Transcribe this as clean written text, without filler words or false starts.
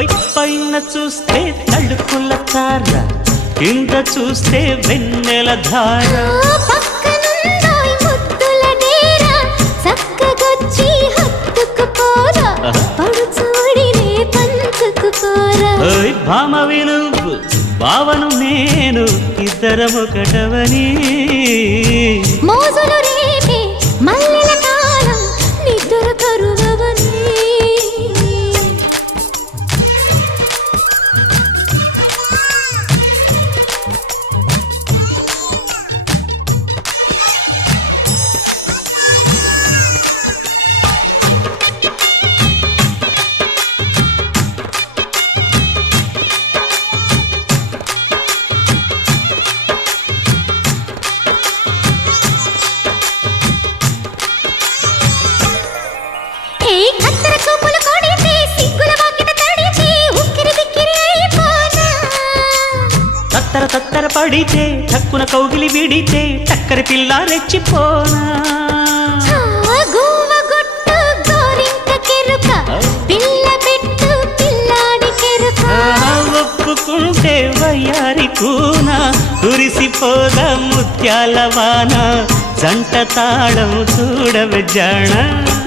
పైన చూస్తే తడుకుల తార, కింద చూస్తే వెన్నెల ధార. పక్కనుందోయ్ ముద్దుల డేరా, చక్కగొచ్చి హత్తుకుపోరా, పడుచూడినే పంచుకుపోరా. భామ విలువు భావను నేను, ఇద్దరమొకటవని. మోజులు రేపే మల్లెల కాలం, నిద్ర కరువవని. తత్తర తత్తర పడితే టక్కున కౌగిలి విడితే టక్కరి పిల్ల రెచ్చిపోనా. ఒప్పుకుంటే వయ్యారి కూన, కురిసిపోదా ముత్యాల వాన, జంట తాళం చూడవే జాణ.